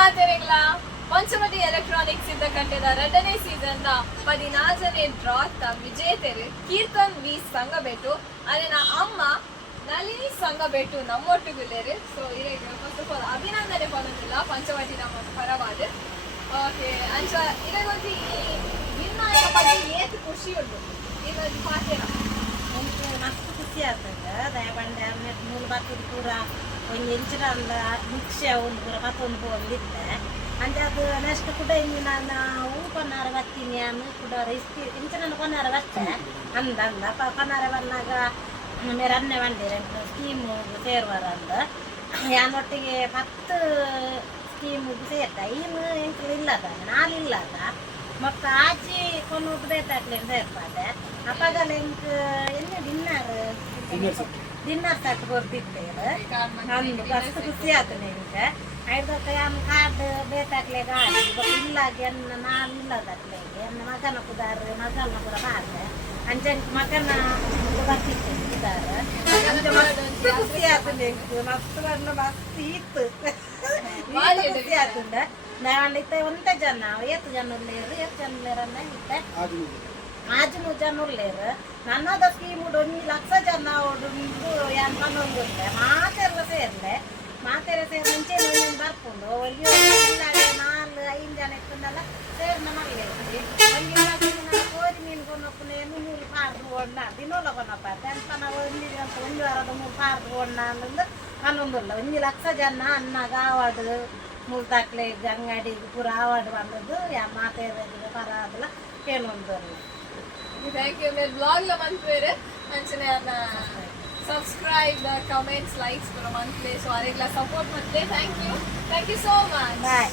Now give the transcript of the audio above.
ಮಾತೆರೆಗ್ಲ Panchavati electronics ಇಂದ ಕಟ್ಟೆದ 2ನೇ ಸೀಸನ್ ದ 14ನೇ ಡ್ರಾತ್ ವಿಜೇತರು ಕೀರ್ತನ್ ವಿ ಸಂಗಬೆಟ್ಟು ಅಲ್ಲಿನ ಅಮ್ಮ ನಳಿನಿ ಸಂಗಬೆಟ್ಟು ನಮ್ಮೊಟ್ಟಿಗುಲ್ಲೇರು. ಸೊ ಇರೇಗ ಫಸ್ಟ್ ಆಫ್ ಆಲ್ ಅಭಿನಂದನೆ ಪಡೋದಿಲ್ಲ ಪಂಚವಟಿ ನಮ್ಮ ಪರವಾದ. ಓಕೆ ಅಂಚ ಇರೇಗೊಂದು ಈ ವಿನ್ನಾಯ ಬಗ್ಗೆ ಏತ್ ಖುಷಿ ಉಂಟು ಈಗ ಪಾತೆರ ಮಸ್ತ್ ಖುಷಿ ಆಗ್ತದೆ. ದಯಬಂಡೆ ಮೂಲ ಬರ್ತದ ಪೂರ ಒಂದು ಇಂಚಿನ ಮಿಕ್ಸಿ ಒಂದು ಪೂರ ಮತ್ತೊಂದು ಒಂದಿದ್ದೆ ಅಂದ್ರೆ ಅದು ನೆಕ್ಸ್ಟ್ ಕೂಡ ಇನ್ನು ನಾನು ಕೊನ್ನಾರ ಬರ್ತೀನಿ ಅನ್ನು ಕೂಡ ಇಷ್ಟು ಇಂಚಿನ ಕೊನ್ನಾರ ಬರ್ತೆ ಅಂದ ಕೊನ್ನಾರ ಬಂದಾಗ ಮೇರೆ ಅನ್ನೆ ಬಂದಿರ ಸ್ಕೀಮು ಸೇರುವಾರ ಅಂದ ಯಾನೊಟ್ಟಿಗೆ 10 ಸ್ಕೀಮು ಸೇರ್ತ ಇನ್ನು ಎಂಕ್ಲು ಇಲ್ಲದ ನಾಲಿಲ್ಲದ ಮತ್ತು ಆಚೆ ಕೊಂಡು ಬೇತಾಗ್ಲಿ ಸೇರ್ಪಾದೆ ಅಪ್ಪಗಲ ಎಂಕ್ ಎಣ್ಣೆ ಡಿನ್ನರ್ ಸೆಟ್ ಕೊಡ್ತಿದ್ದೇವೆ ಅಂದು ಫಸ್ಟ್ ಖುಷಿ ಆಯ್ತು ನಿಮ್ಗೆ ಐದಕ್ಕೆ ಅಮ್ಮ ಕಾರ್ಡ್ ಬೇತಾಗ್ಲೆ ಗಾಡಿ ಇಲ್ಲಾಗಿ ಅನ್ನ ನಾನು ಇಲ್ಲದಾಗ್ಲೆಗೆ ಅನ್ನ ಮಗನ ಕುದಾರ ಮಗನ ಕೂಡ ಮಾಡಿದೆ ಅಂಜನ್ ಮಗನ ಬರ್ತಿದ್ದೇನೆ ಕುದಾರ ಖುಷಿ ಆಯ್ತು ನಿಮ್ಗೆ ಮಸ್ತ್ ಬಣ್ಣ ಮಸ್ತ್ ಇತ್ತು ಖುಷಿ ಆಯ್ತುಂಡ ನಾವಲ್ಲಿತ್ತೆ ಒಂದೇ ಜನ ಎಷ್ಟು ಜನ ಉಳ್ಳೇರು ಇತ್ತೆ ಆಜು ಜನ ಉಳ್ಳೇರು ನನ್ನದ ಸ್ಕೀಮ್ 1 ಲಕ್ಷ ಜನ ಓಡುಂಡು ಏನು ಪನ್ನೊಂದು ಮಾತೆಲ್ಲ ಸೇರ್ಲೆ ಮಾತೆಲ್ಲ ಸೇರಿ ಮುಂಚೆ ಒಂದೊಂದು ಬರ್ಕೊಂಡು ಒಳ್ಳೆ 4-5 ಜನ ಇತ್ತನ್ನೆಲ್ಲ ಸೇರ್ನ ಮಲ್ಲೇರಿ ಕೋರಿ ಮೀನು ಕೊನಪ್ಪನ 3 ಪಾರ್ದು ಒಣ್ಣ ದಿನೋಲ ಕೊನಪ್ಪ ತೆಂಪನ ಒಂದು ವಾರದ 3 ಪಾರ್ದು ಒಣ್ಣ ಅನ್ನೊಂದು ಹನ್ನೊಂದುಲ್ಲ 1 ಲಕ್ಷ ಜನ ಅನ್ನಗ ಅವಾರ್ಡ್ ಮೂರ್ತಾಕ್ಲೆ ಅಂಗಡಿ ಪೂರ ಅವಾರ್ಡ್ ಬಂದದ್ದು ಯಾ ಮಾತೆಲ್ಲ ಪರ ಅದಲ್ಲ ಏನೊಂದಲ್ಲ. ಥ್ಯಾಂಕ್ ಯು ಮೇರೆ ಬ್ಲಾಗ್ಲ ಮಂತ್ವೇರೆ ಅಂಚನೆ ಸಬ್ಸ್ಕ್ರೈಬ್ ಕಮೆಂಟ್ಸ್ ಲೈಕ್ಸ್ ಪೂರ ಮಂತ್ಲೆ ಸೊ ಅರೆಗ್ಲ ಸಪೋರ್ಟ್ ಮತ್ತೆ thank you so much bye.